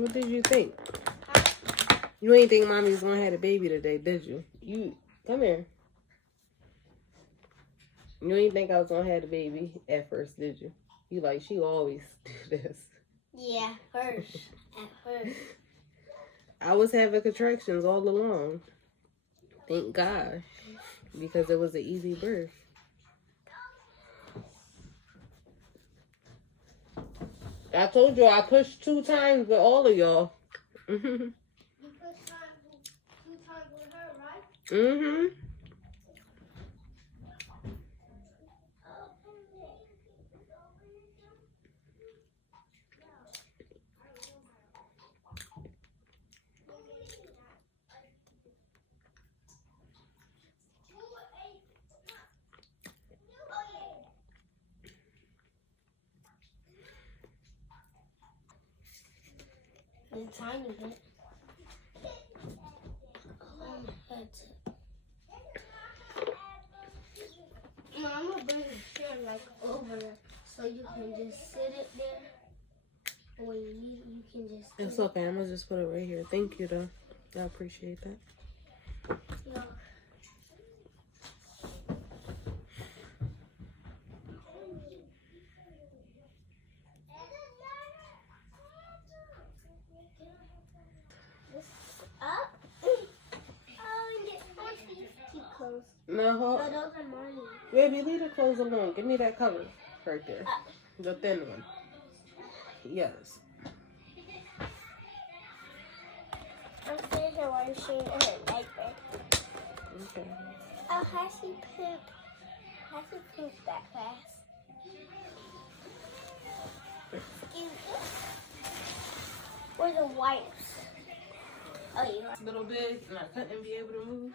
What did you think? You ain't think mommy's gonna have a baby today, did you? You come here. You ain't think I was gonna have a baby at first, did you? You like, she always do this. Yeah, first. At first. I was having contractions all along. Thank God. Because it was an easy birth. I told you I pushed 2 times with all of y'all. You pushed 2 times with her, right? Mm-hmm. A tiny bit. That's it. No, I'm gonna bring the chair like over so you can just sit it there. When you need it, you can just. It's okay. I'm gonna just put it right here. Thank you, though. I appreciate that. No. Up. Oh, and keep closed. No, No, those are mine. baby, leave the clothes alone. Give me that color right there. The thin one. Yes. I'm sitting here while she's in her diaper. Okay. Oh, how she pooped? How she pooped that fast? Excuse me. Where's the wipes? Oh, you are. Little bit, and I couldn't be able to move.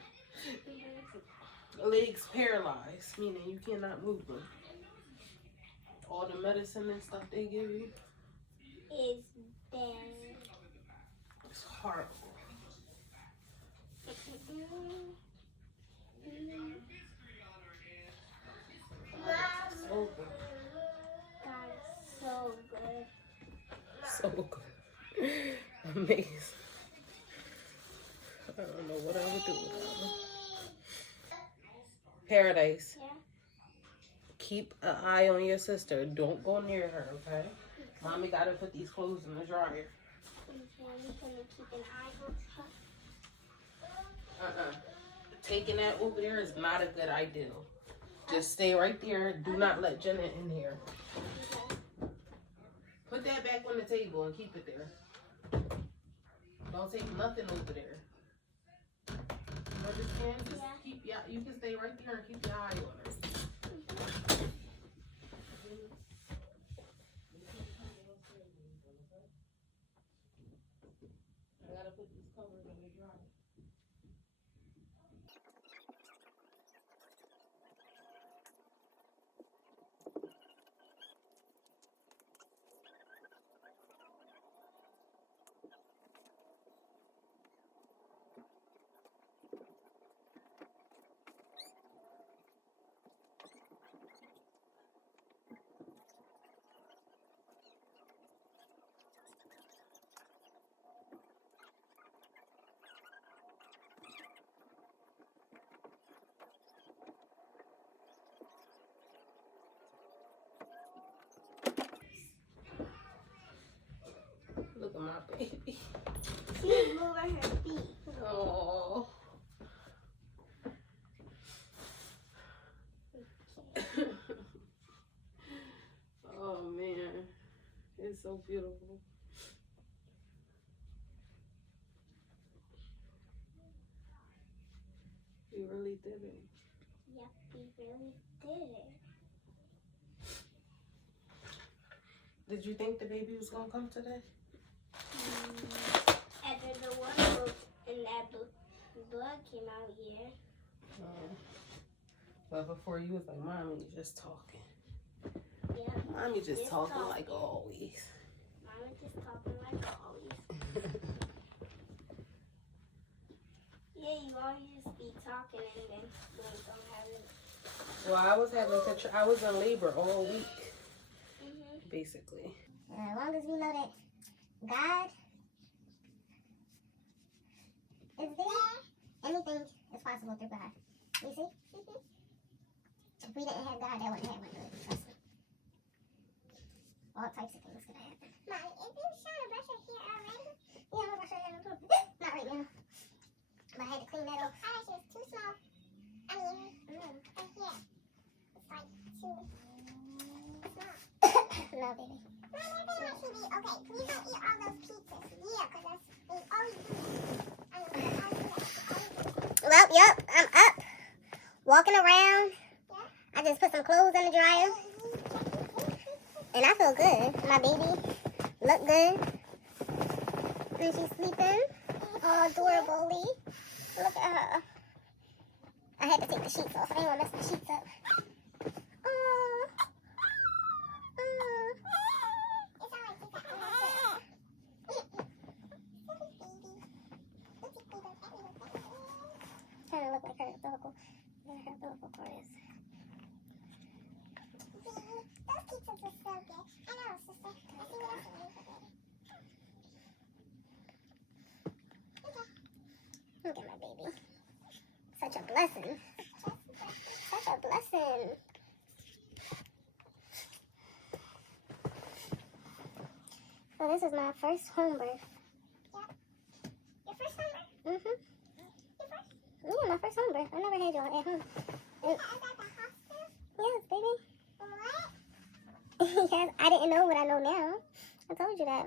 Legs paralyzed, meaning you cannot move them. All the medicine and stuff they give you Is bad. it's horrible. So good. God, so good. So good. Amazing. I don't know what I would do without them. Paradise. Yeah. Keep an eye on your sister. Don't go near her, okay? Mommy gotta put these clothes in the dryer. Okay, I'm gonna keep an eye on her. Taking that over there is not a good idea. Just stay right there. Do not let Jenna in here. Okay. Put that back on the table and keep it there. Don't take nothing over there. You understand? Just keep you can stay right there and keep your eye on her. I gotta put these covers in the dryer. Look at my baby. She's moving her feet. Oh. Oh man, it's so beautiful. You really did it. Yep, we really did it. Did you think the baby was gonna come today? After the one broke and that blood came out here. But before you was like, Mommy, just talking. Yeah. Mommy just talking like always. Mommy just talking like always. Yeah, you always be talking and then when you don't have it. Well, I was in labor all week, basically. As long as we know that God is there, anything is possible through God. You see? If we didn't have God, that wouldn't happen. Trust me. All types of things could happen. Mommy, is you trying to brush your hair already? Yeah, I'm gonna brush your hair. Not right now. But I had to clean that off. I thought she was too small. I mean, right here. It's like too small. No, baby. Okay, please don't eat all those pizzas. Yeah, because they always do that. Well, yep, I'm up. Walking around. I just put some clothes in the dryer. And I feel good. My baby look good. And she's sleeping. All adorably. Look at her. I had to take the sheets off. I didn't want to mess the sheets up. Oh. Trying to look like her umbilical. Where her umbilical cord is. Those pizzas were so good. I know, sister. I see what else you do. Okay. Look at my baby. Such a blessing. Such a blessing. So this is my first home birth. Yeah. Your first home birth? Mm-hmm. Your first? Yeah, my first home birth. I never had you at home. Is that the hospital? Yes, baby. What? Yes, I didn't know what I know now. I told you that.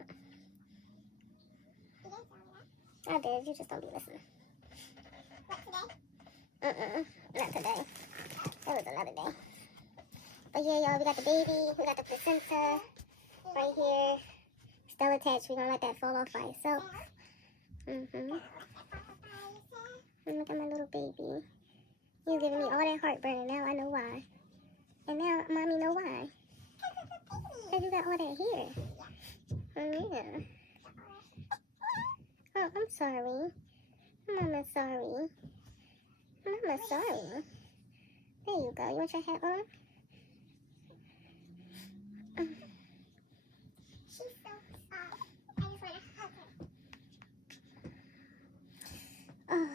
You didn't tell me that? I did. You just don't be listening. What, today? Not today. That was another day. But yeah, y'all, we got the baby. We got the placenta right here. Still attached. We're going to let that fall off by itself. And look at my little baby. He was giving me all that heartburn, and now I know why. And now mommy know why. Because you got all that hair. Yeah. Oh, I'm sorry. Mama's sorry. Mama's sorry. There you go. You want your hat on? She's so soft. I just want to hug her. Oh.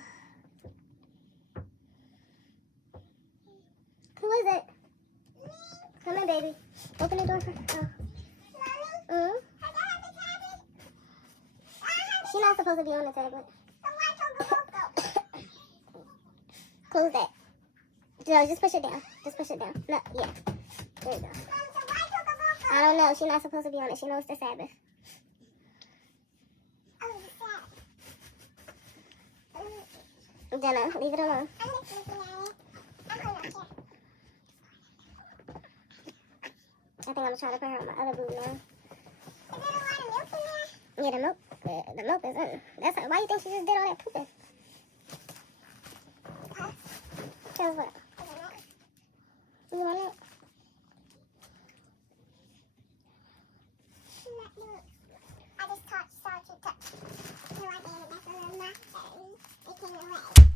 Who is it? Come in, baby. Open the door for her. Oh. She's not supposed to be on the tablet. Close that. No, just push it down. Just push it down. No, yeah. There you go. I don't know. She's not supposed to be on it. She knows the Sabbath. Jenna, leave it alone. I think I'm trying to put her on my other boob now. Is there a lot of milk in there? Yeah, the milk is in. That's why you think she just did all that pooping? Huh? Tell us what? You want it? I just saw you touch. So I gave it back a little knock. It came away.